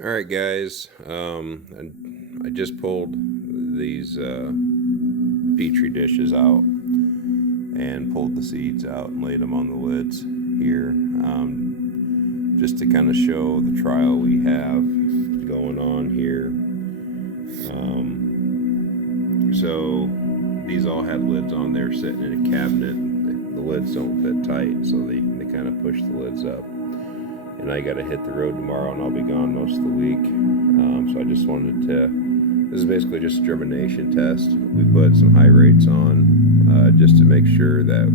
All right, guys. I just pulled these petri dishes out and pulled the seeds out and laid them on the lids here, just to kind of show the trial we have going on here. So these all had lids on there sitting in a cabinet. The lids don't fit tight, so they kind of push the lids up. And I got to hit the road tomorrow, and I'll be gone most of the week. So I just wanted to. This is basically just a germination test. We put some high rates on, just to make sure that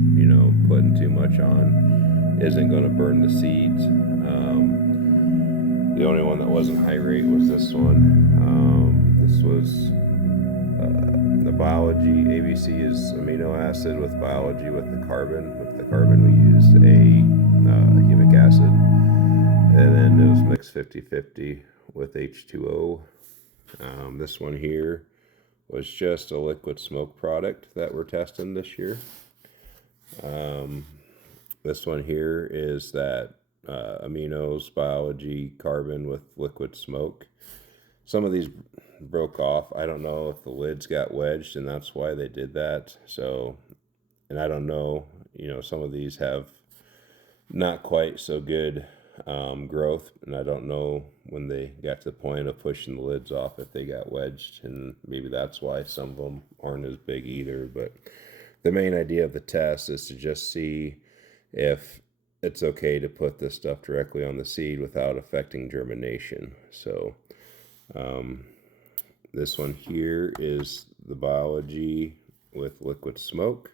putting too much on isn't going to burn the seeds. The only one that wasn't high rate was this one. This was the biology. ABC is amino acid with biology with the carbon. With the carbon, we used a humic acid. And then it was mixed 50-50 with H2O. This one here was just a liquid smoke product that we're testing this year. This one here is that aminos, biology, carbon with liquid smoke. Some of these broke off. I don't know if the lids got wedged and that's why they did that. So, and I don't know, some of these have not quite so good growth, and I don't know when they got to the point of pushing the lids off if they got wedged, and maybe that's why some of them aren't as big either. But the main idea of the test is to just see if it's okay to put this stuff directly on the seed without affecting germination. So this one here is the biology with liquid smoke.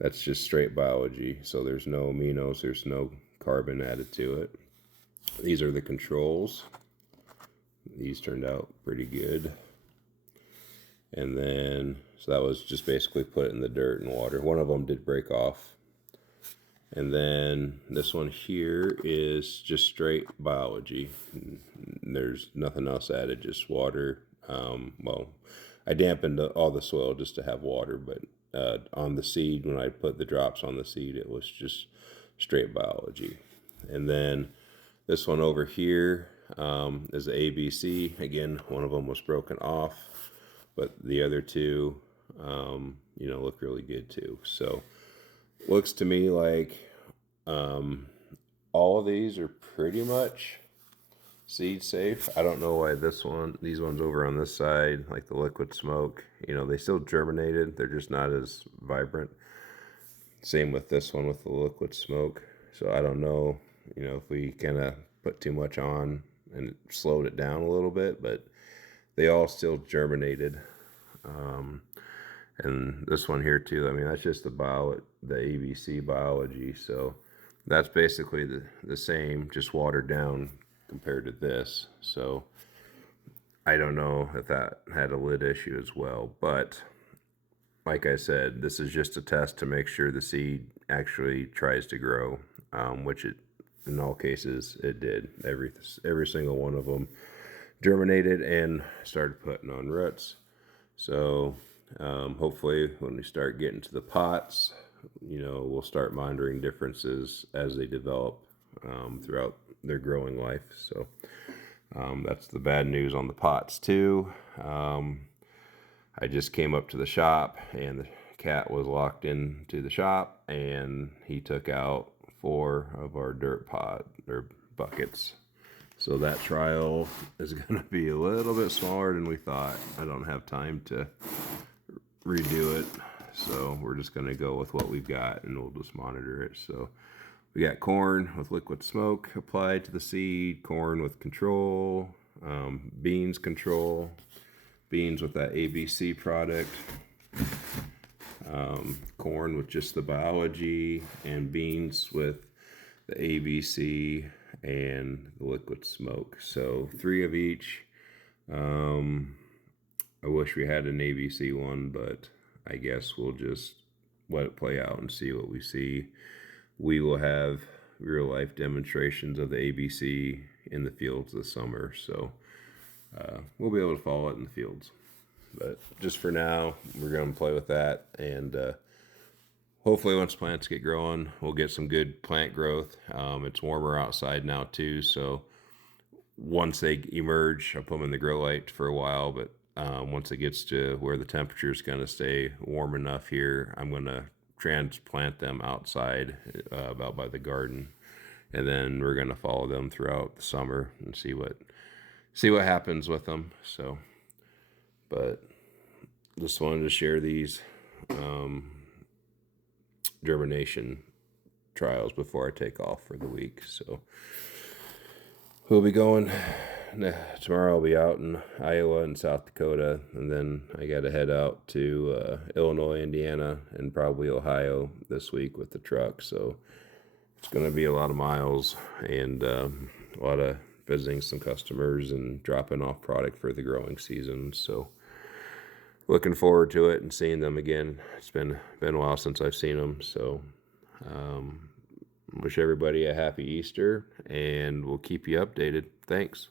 That's just straight biology, so there's no aminos, there's no carbon added to it. These are the controls. These turned out pretty good. And then, so that was just basically put it in the dirt and water. One of them did break off. And then this one here is just straight biology. There's nothing else added, just water. Well, I dampened all the soil just to have water, but on the seed, when I put the drops on the seed, it was just straight biology. And then this one over here is the ABC. Again, one of them was broken off, but the other two, look really good too. So looks to me like all of these are pretty much seed safe. I don't know why these ones over on this side, like the liquid smoke, they still germinated. They're just not as vibrant. Same with this one with the liquid smoke. So I don't know, if we kind of put too much on and slowed it down a little bit, but they all still germinated. And this one here too, I mean, that's just the ABC biology. So that's basically the same, just watered down compared to this. So I don't know if that had a lid issue as well, but like I said, this is just a test to make sure the seed actually tries to grow, which it, in all cases, it did. Every single one of them germinated and started putting on roots. So hopefully when we start getting to the pots, we'll start monitoring differences as they develop throughout their growing life. So that's the bad news on the pots too. I just came up to the shop and the cat was locked into the shop and he took out 4 of our dirt pot or buckets. So that trial is going to be a little bit smaller than we thought. I don't have time to redo it. So we're just going to go with what we've got and we'll just monitor it. So we got corn with liquid smoke applied to the seed, corn with control, beans control, beans with that ABC product, corn with just the biology, and beans with the ABC and the liquid smoke. So 3 of each. I wish we had an ABC one, but I guess we'll just let it play out and see what we see. We will have real life demonstrations of the ABC in the fields this summer, so we'll be able to follow it in the fields. But just for now, we're going to play with that, and hopefully once plants get growing, we'll get some good plant growth. It's warmer outside now too, so once they emerge, I'll put them in the grow light for a while, but once it gets to where the temperature is going to stay warm enough here, I'm going to transplant them outside about by the garden, and then we're going to follow them throughout the summer and see what happens with them. So, but just wanted to share these germination trials before I take off for the week. So we'll be going tomorrow. I'll be out in Iowa and South Dakota, and then I got to head out to Illinois, Indiana, and probably Ohio this week with the truck. So it's going to be a lot of miles and a lot of visiting some customers and dropping off product for the growing season. So looking forward to it and seeing them again. It's been a while since I've seen them. So wish everybody a happy Easter, and we'll keep you updated. Thanks.